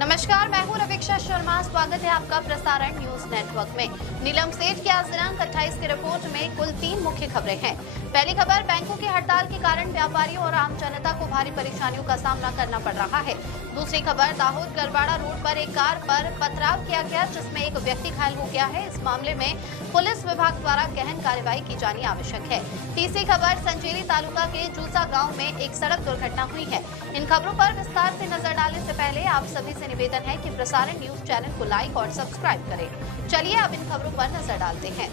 नमस्कार, मैं हूं रवीक्षा शर्मा। स्वागत है आपका प्रसारण न्यूज नेटवर्क में। नीलम सेठ की आज दिनांक 28 की रिपोर्ट में कुल 3 मुख्य खबरें हैं। पहली खबर, बैंकों की हड़ताल के कारण व्यापारियों और आम जनता को भारी परेशानियों का सामना करना पड़ रहा है। दूसरी खबर, दाहोद गरबाड़ा रोड पर एक कार पर पथराव किया गया जिसमें एक व्यक्ति घायल हो गया है। इस मामले में पुलिस विभाग द्वारा गहन कार्रवाई की जानी आवश्यक है। तीसरी खबर, संजेली तालुका के जूसा गांव में एक सड़क दुर्घटना हुई है। इन खबरों पर विस्तार से नजर डालने से पहले आप सभी से निवेदन है कि प्रसारण न्यूज चैनल को लाइक और सब्सक्राइब करें। चलिए अब इन खबरों पर नजर डालते हैं।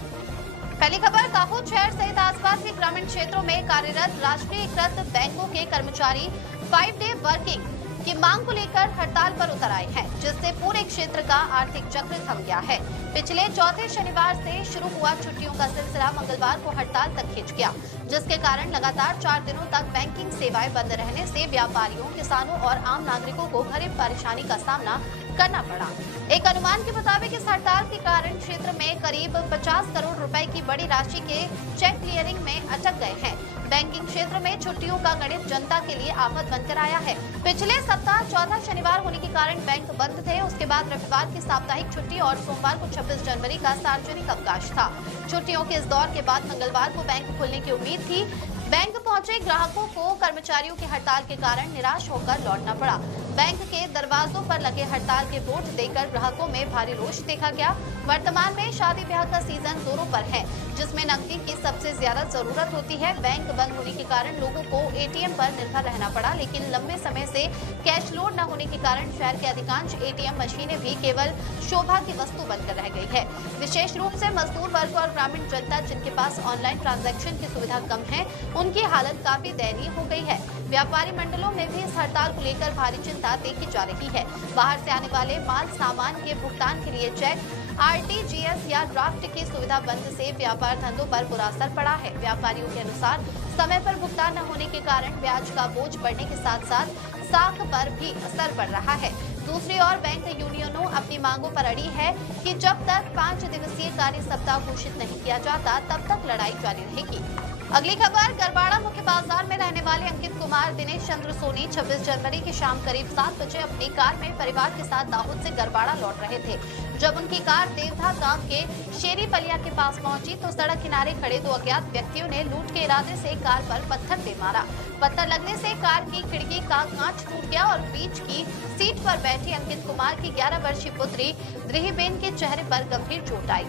पहली खबर, दाहोद शहर सहित आसपास के ग्रामीण क्षेत्रों में कार्यरत राष्ट्रीयकृत बैंकों के कर्मचारी 5 डे वर्किंग की मांग को लेकर हड़ताल पर उतर आए हैं, जिससे पूरे क्षेत्र का आर्थिक चक्र थम गया है। पिछले चौथे शनिवार से शुरू हुआ छुट्टियों का सिलसिला मंगलवार को हड़ताल तक खिंच गया, जिसके कारण लगातार 4 दिनों तक बैंकिंग सेवाएं बंद रहने से व्यापारियों, किसानों और आम नागरिकों को भारी परेशानी का सामना करना पड़ा। एक अनुमान के मुताबिक इस हड़ताल के कारण क्षेत्र में करीब 50 करोड़ रुपए की बड़ी राशि के चेक क्लियरिंग में अटक गए हैं। बैंकिंग क्षेत्र में छुट्टियों का गणित जनता के लिए आफत बनकर आया है। पिछले सप्ताह चौथा शनिवार होने के कारण बैंक बंद थे। उसके बाद रविवार की साप्ताहिक छुट्टी और सोमवार को 26 जनवरी का सार्वजनिक अवकाश था। छुट्टियों के इस दौर के बाद मंगलवार को बैंक खुलने की उम्मीद थी। बैंक पहुंचे ग्राहकों को कर्मचारियों की हड़ताल के कारण निराश होकर लौटना पड़ा। बैंक के दरवाजों पर लगे हड़ताल के बोर्ड देखकर ग्राहकों में भारी रोष देखा गया। वर्तमान में शादी ब्याह का सीजन जोरों पर है, जिसमें नकदी की सबसे ज्यादा जरूरत होती है। बैंक बंद होने के कारण लोगों को एटीएम पर निर्भर रहना पड़ा, लेकिन लंबे समय से कैश लोड न होने के कारण शहर के अधिकांश एटीएम मशीनें भी केवल शोभा की वस्तु बनकर रह गई है। विशेष रूप से मजदूर वर्ग और ग्रामीण जनता जिनके पास ऑनलाइन ट्रांजैक्शन की सुविधा कम है, उनकी हालत काफी दयनीय हो गई है। व्यापारी मंडलों में भी इस हड़ताल को लेकर भारी चिंता देखी जा रही है। बाहर से आने वाले माल सामान के भुगतान के लिए चेक, आरटीजीएस या ड्राफ्ट की सुविधा बंद से व्यापार धंधों पर बुरा असर पड़ा है। व्यापारियों के अनुसार समय पर भुगतान न होने के कारण ब्याज का बोझ बढ़ने के साथ साथ साख पर भी असर पड़ रहा है। दूसरी ओर बैंक यूनियनों अपनी मांगों पर अड़ी है कि जब तक 5 दिवसीय कार्य सप्ताह घोषित नहीं किया जाता, तब तक लड़ाई जारी रहेगी। अगली खबर, गरबाड़ा मुख्य बाजार में रहने वाले अंकित कुमार दिनेश चंद्र सोनी 26 जनवरी की शाम करीब 7 बजे अपनी कार में परिवार के साथ दाहोद से गरबाड़ा लौट रहे थे। जब उनकी कार देवधा गांव के शेरी पलिया के पास पहुंची तो सड़क किनारे खड़े 2 अज्ञात व्यक्तियों ने लूट के इरादे से कार पर पत्थर दे मारा। पत्थर लगने से कार की खिड़की का कांच टूट गया और बीच की सीट पर बैठी अंकित कुमार की 11 वर्षीय पुत्री द्रिहीबेन के चेहरे पर गंभीर चोट आई।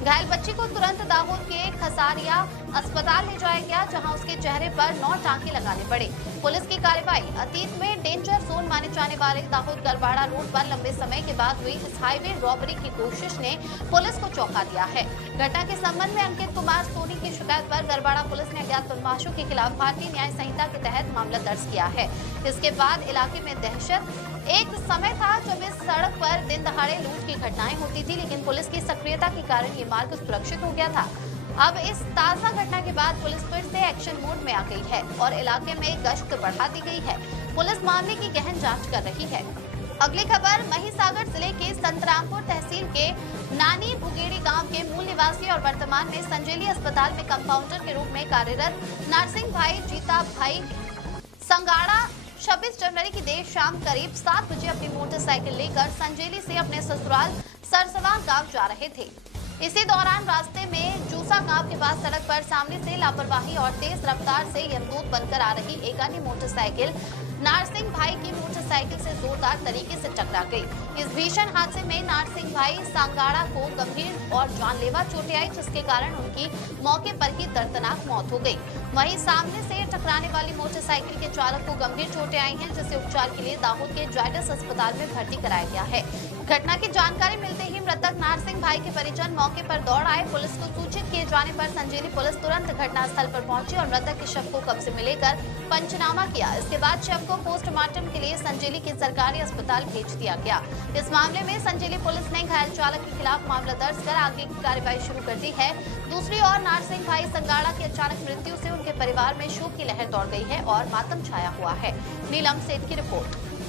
घायल बच्ची को तुरंत दाहोद के खसारिया अस्पताल ले जाया गया, जहां उसके चेहरे पर 9 टांके लगाने पड़े। पुलिस की कार्रवाई, अतीत में डेंजर जोन माने जाने वाले दाहोद गरबाड़ा रोड पर लंबे समय के बाद हुई इस हाईवे रॉबरी की कोशिश ने पुलिस को चौंका दिया है। घटना के संबंध में अंकित कुमार सोनी की शिकायत पर गरबाड़ा पुलिस ने अज्ञात बदमाशों के खिलाफ भारतीय न्याय संहिता के तहत मामला दर्ज किया है। इसके बाद इलाके में दहशत। एक समय था जब इस सड़क पर दिन दहाड़े लूट की घटनाएं होती थी, लेकिन पुलिस की सक्रियता के कारण ये मार्ग सुरक्षित हो गया था। अब इस ताजा घटना के बाद पुलिस फिर से एक्शन मोड में आ गई है और इलाके में गश्त बढ़ा दी गई है। पुलिस मामले की गहन जांच कर रही है। अगली खबर, महिसागर जिले के संतरामपुर तहसील के नानी भुगेड़ी गांव के मूल निवासी और वर्तमान में संजेली अस्पताल में कंपाउंडर के रूप में कार्यरत नरसिंह भाई जीता भाई संगाड़ा 26 जनवरी की देर शाम करीब 7 बजे अपनी मोटरसाइकिल लेकर संजेली से अपने ससुराल सरसवा गांव जा रहे थे। इसी दौरान रास्ते में जूसा गांव के पास सड़क पर सामने से लापरवाही और तेज रफ्तार से यमदूत बनकर आ रही एक अन्य मोटरसाइकिल नारसिंह भाई की मोटरसाइकिल से जोरदार तरीके से टकरा गई। इस भीषण हादसे में नारसिंह भाई सांगाड़ा को गंभीर और जानलेवा चोटें आई, जिसके कारण उनकी मौके पर ही दर्दनाक मौत हो गई। वहीं सामने से टकराने वाली मोटरसाइकिल के चालक को गंभीर चोटें आई हैं, जिसे उपचार के लिए दाहोद के जायडस अस्पताल में भर्ती कराया गया है। घटना की जानकारी मिलते ही मृतक नारसिंह भाई के परिजन मौके पर दौड़ आए। पुलिस को सूचित किए जाने पर संजेली पुलिस तुरंत घटनास्थल पर पहुंची और मृतक के शव को कब्जे में लेकर पंचनामा किया। इसके बाद शव को पोस्टमार्टम के लिए संजेली के सरकारी अस्पताल भेज दिया गया। इस मामले में संजेली पुलिस ने घायल चालक के खिलाफ मामला दर्ज कर आगे की कार्रवाई शुरू कर दी है। दूसरी ओर नारसिंह भाई संगाड़ा की अचानक मृत्यु से उनके परिवार में शोक की लहर दौड़ गई है और मातम छाया हुआ है। नीलम सेठ की रिपोर्ट।